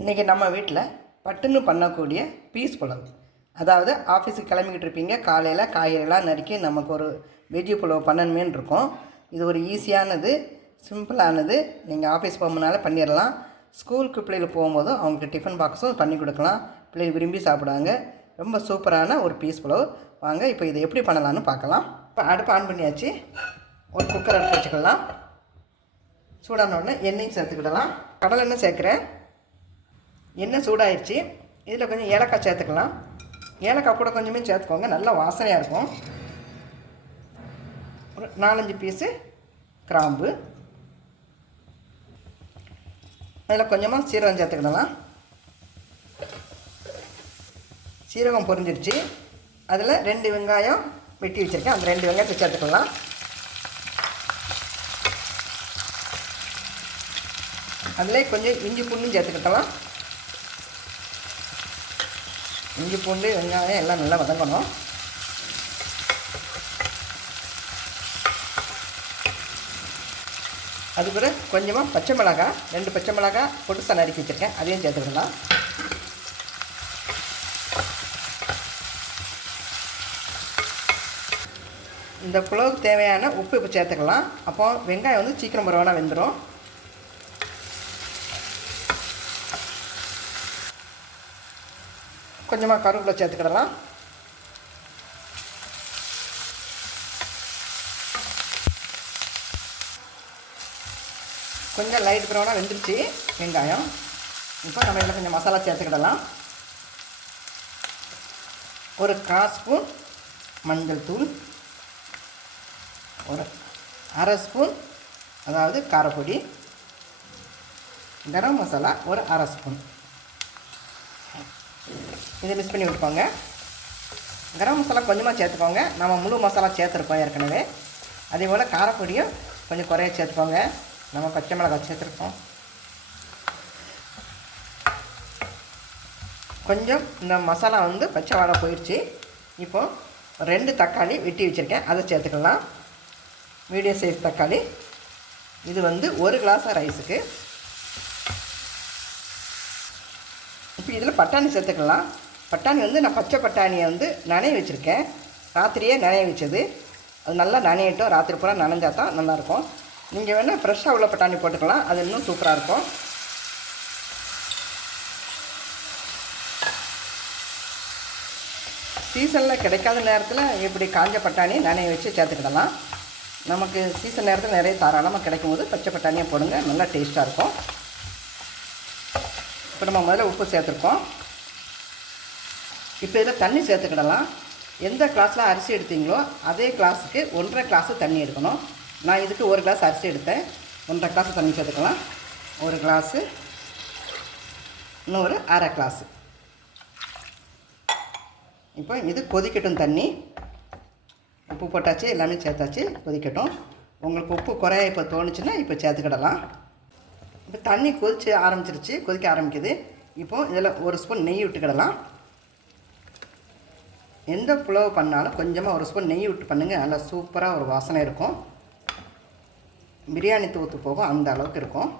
இன்றைக்கி நம்ம வீட்டில் பட்டுன்னு பண்ணக்கூடிய பீஸ் புலவு. அதாவது ஆஃபீஸுக்கு கிளம்பிக்கிட்டு இருப்பீங்க காலையில் காய்கறிலாம் நறுக்கி நமக்கு ஒரு வெஜ்ஜி புலவு பண்ணணுமேன்னு இருக்கும். இது ஒரு ஈஸியானது சிம்பிளானது நீங்கள் ஆஃபீஸ் போகும்போதுனால பண்ணிடலாம் ஸ்கூலுக்கு பிள்ளைகள் போகும்போதும் அவங்களுக்கு டிஃபன் பாக்ஸும் பண்ணி கொடுக்கலாம். பிள்ளைகள் விரும்பி சாப்பிடுவாங்க. ரொம்ப சூப்பரான ஒரு பீஸ் புலவு. வாங்க இப்போ இதை எப்படி பண்ணலான்னு பார்க்கலாம். இப்போ அடுப்பு ஆன் பண்ணியாச்சு. ஒரு குக்கர் அடுப்பு வச்சுக்கலாம். சூடான உடனே எண்ணெயும் சேர்த்துக்கிடலாம். கடலை எண்ணெய் சேர்க்குறேன். எண்ணெய் சூடாயிடுச்சு இதில் கொஞ்சம் ஏலக்காய் சேர்த்துக்கலாம். ஏலக்காய் கூட கொஞ்சமே சேர்த்துக்கோங்க. நல்ல வாசனையாக இருக்கும். ஒரு நாலஞ்சு பீஸு கிராம்பு. அதில் கொஞ்சமாக சீரகம் சேர்த்துக்கிடலாம். சீரகம் பொரிஞ்சிடுச்சு அதில் ரெண்டு வெங்காயம் வெட்டி வச்சுருக்கேன். அந்த ரெண்டு வெங்காயத்தை சேர்த்துக்கலாம். அதில் கொஞ்சம் இஞ்சி புண்ணும் சேர்த்துக்கிட்டலாம் இஞ்சி பூண்டு வெங்காயம் எல்லாம் நல்லா வதங்கணும். அது கூட கொஞ்சமாக பச்சை மிளகாய் ரெண்டு பச்சை மிளகாய் பொட்டுசா நறுக்கி வச்சுருக்கேன். அதையும் சேர்த்துக்கலாம் இந்த புலவுக்கு தேவையான உப்பு இப்போ சேர்த்துக்கலாம். அப்போது வெங்காயம் வந்து சீக்கிரம் பரவாயில்ல வெந்துடும் கொஞ்சமாக கருவேப்பிலை சேர்த்துக்கிடலாம். கொஞ்சம் லைட் ப்ரௌனாக வெந்துருச்சு வெங்காயம். இப்போ நம்ம இதில் கொஞ்சம் மசாலா சேர்த்துக்கிடலாம். ஒரு கால் ஸ்பூன் மஞ்சள் தூள். ஒரு அரை ஸ்பூன் அதாவது காரப்பொடி. கரம் மசாலா ஒரு அரை ஸ்பூன். இதை மிக்ஸ் பண்ணி விட்டுக்கோங்க. கரம் மசாலா கொஞ்சமாக சேர்த்துக்கோங்க. நம்ம முழு மசாலா சேர்த்துருக்கோம் ஏற்கனவே. அதே போல் காரப்பொடியும் கொஞ்சம் குறைய சேர்த்துக்கோங்க. நம்ம பச்சை மிளகாய் சேர்த்துருக்கோம். கொஞ்சம் இந்த மசாலா வந்து பச்சை வாடை போயிடுச்சு இப்போது ரெண்டு தக்காளி வெட்டி வச்சுருக்கேன். அதை சேர்த்துக்கலாம். மீடியம் சைஸ் தக்காளி. இது வந்து ஒரு கிளாஸ் ரைஸுக்கு இப்போ இதில் பட்டாணி சேர்த்துக்கலாம். பட்டாணி வந்து நான் பச்சை பட்டாணியை வந்து நனைய வச்சுருக்கேன். ராத்திரியே நனைய வச்சது. அது நல்லா நனையட்டும். ராத்திரி பூரா நனைஞ்சா தான் நல்லாயிருக்கும். நீங்கள் வேணால் ஃப்ரெஷ்ஷாக உள்ள பட்டாணி போட்டுக்கலாம். அது இன்னும் சூப்பராக இருக்கும். சீசனில் கிடைக்காத நேரத்தில் இப்படி காஞ்ச பட்டாணி நனைய வச்சு சேர்த்துக்கிடலாம். நமக்கு சீசன் நேரத்தில் நிறைய தாராளமாக கிடைக்கும் போது பச்சை பட்டாணியை போடுங்க. நல்லா டேஸ்ட்டாக இருக்கும். இப்போ நம்ம முதல்ல உப்பு சேர்த்துருக்கோம். இப்போ இதில் தண்ணி சேர்த்துக்கிடலாம். எந்த கிளாஸில் அரிசி எடுத்தீங்களோ அதே கிளாஸுக்கு ஒன்றரை கிளாஸு தண்ணி எடுக்கணும். நான் இதுக்கு ஒரு கிளாஸ் அரிசி எடுத்தேன். ஒன்றரை கிளாஸ் தண்ணி சேர்த்துக்கலாம். ஒரு கிளாஸு இன்னும் ஒரு அரை கிளாஸு இப்போ இது கொதிக்கட்டும் தண்ணி. உப்பு போட்டாச்சு எல்லாமே சேர்த்தாச்சு கொதிக்கட்டும். உங்களுக்கு உப்பு குறைய இப்போ தோணுச்சுன்னா இப்போ சேர்த்துக்கிடலாம். இப்போ தண்ணி கொதிச்சு ஆரம்பிச்சிருச்சு கொதிக்க ஆரம்பிக்குது. இப்போது இதில் ஒரு ஸ்பூன் நெய் விட்டுக்கிடலாம். எந்த புலவு பண்ணாலும் கொஞ்சமாக ஒரு ஸ்பூன் நெய் விட்டு பண்ணுங்கள் நல்லா சூப்பராக ஒரு வாசனை இருக்கும். பிரியாணி தூத்து போகும். அந்த அளவுக்கு இருக்கும்.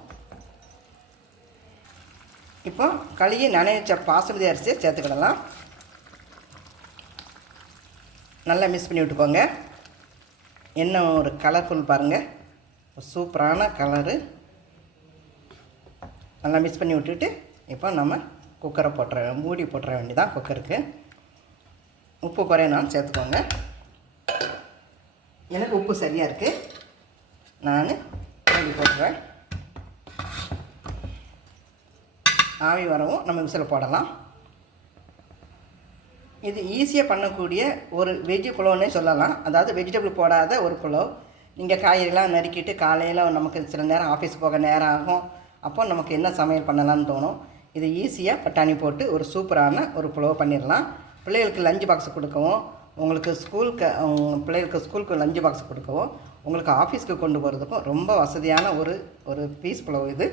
இப்போ களியை நனைச்ச பாசுமதி அரிசியை சேர்த்துக்கிடலாம். நல்லா மிக்ஸ் பண்ணி விட்டுக்கோங்க. என்ன ஒரு கலர்ஃபுல் பாருங்கள் சூப்பரான கலரு நல்லா மிக்ஸ் பண்ணி விட்டுட்டு இப்போ நம்ம குக்கரை போட்டுற மூடி போட்டுற வேண்டியதான் குக்கருக்கு உப்பு குறையனாலும் சேர்த்துக்கோங்க. எனக்கு உப்பு சரியாக இருக்குது நான் மூடி போட்டுறேன். ஆவி வரவும் நம்ம விசில் போடலாம். இது ஈஸியாக பண்ணக்கூடிய ஒரு வெஜ்ஜு புலவுன்னே சொல்லலாம். அதாவது வெஜிடபிள் போடாத ஒரு புலவ் நீங்கள் காய்கறிலாம் நறுக்கிட்டு காலையில் நமக்கு சில நேரம் ஆஃபீஸ் போக நேரம் ஆகும். அப்போ நமக்கு என்ன சமையல் பண்ணலான்னு தோணும். இது ஈஸியாக பட்டாணி போட்டு ஒரு சூப்பரான ஒரு புலவு பண்ணிடலாம். பிள்ளைகளுக்கு லஞ்சு பாக்ஸ் கொடுக்கவும் உங்களுக்கு ஸ்கூலுக்கு பிள்ளைகளுக்கு ஸ்கூலுக்கு லஞ்ச் பாக்ஸ் கொடுக்கவும் உங்களுக்கு ஆஃபீஸ்க்கு கொண்டு போகிறதுக்கும் ரொம்ப வசதியான ஒரு ஒரு பீஸ் புலவு இது.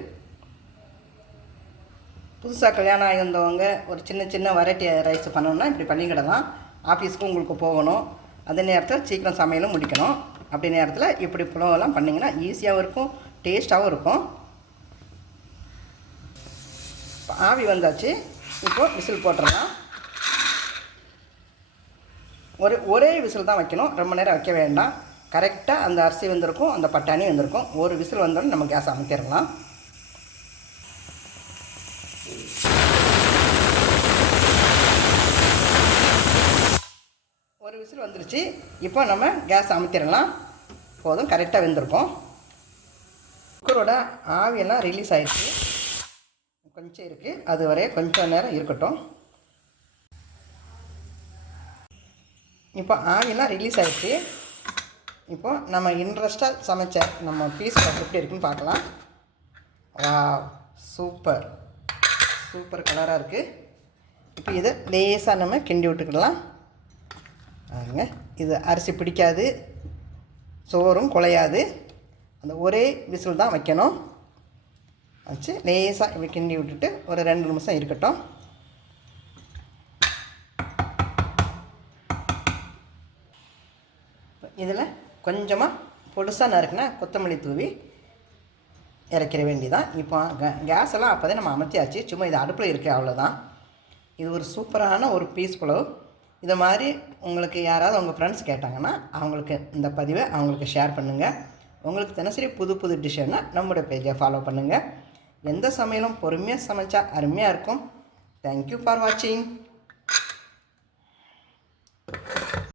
புதுசாக கல்யாணம் ஆகியிருந்தவங்க ஒரு சின்ன சின்ன வெரைட்டி ரைஸ் பண்ணணும்னா இப்படி பண்ணிக்கிடலாம் ஆஃபீஸ்க்கும் உங்களுக்கு போகணும். அதே நேரத்தில் சீக்கிரம் சமையலும் முடிக்கணும். அப்படி நேரத்தில் இப்படி புலவெல்லாம் பண்ணிங்கன்னா ஈஸியாகவும் இருக்கும் டேஸ்ட்டாகவும் இருக்கும். இப்போ ஆவி வந்தாச்சு. இப்போது விசில் போட்டுடலாம். ஒரு ஒரே விசில் தான் வைக்கணும். ரொம்ப நேரம் வைக்க வேண்டாம். கரெக்டாக அந்த அரிசி வந்திருக்கும் அந்த பட்டாணி வந்திருக்கும். ஒரு விசில் வந்தோடனே நம்ம கேஸ் அமைக்கிடலாம் ஒரு விசில் வந்துருச்சு. இப்போ நம்ம கேஸ் அமைத்திடலாம். போதும் கரெக்டாக வெந்திருக்கோம். குக்கரோட ஆவியெல்லாம் ரிலீஸ் ஆகிடுச்சு கொஞ்சம் இருக்குது அது வரைய கொஞ்சம் நேரம் இருக்கட்டும். இப்போ ஆவிலாம் ரிலீஸ் ஆகிடுச்சு இப்போது நம்ம இன்ட்ரெஸ்ட்டாக சமைச்ச நம்ம பீஸ் எப்படி இருக்குன்னு பார்க்கலாம். வா சூப்பர் சூப்பர் கலராக இருக்குது இப்போ இதை லேசாக நம்ம கிண்டி விட்டுக்கிடலாம் பாருங்க இது அரிசி பிடிக்காது. சோறும் குலையாது அந்த ஒரே விசில் தான் வைக்கணும். வச்சு லேசாக இப்படி கிண்டி விட்டுட்டு ஒரு ரெண்டு நிமிஷம் இருக்கட்டும். கொஞ்சமாக பொடுசாக நறுக்குனா கொத்தமல்லி தூவி இறக்கிற வேண்டிதான். இப்போ கேஸ் எல்லாம் அப்போ நம்ம அமர்த்தியாச்சு. சும்மா இது அடுப்பில் இருக்குது அவ்வளோதான் இது ஒரு சூப்பரான ஒரு பீஸ் புலவு இதை மாதிரி உங்களுக்கு யாராவது உங்கள் ஃப்ரெண்ட்ஸ் கேட்டாங்கன்னா அவங்களுக்கு இந்த பதிவை அவங்களுக்கு ஷேர் பண்ணுங்கள் உங்களுக்கு தினசரி புது புது டிஷ்ஷுன்னா நம்மளோட பேஜை ஃபாலோ பண்ணுங்கள் எந்த சமையலும் பொறுமையாக சமைச்சா அருமையாக இருக்கும். தேங்க்யூ ஃபார் வாட்சிங்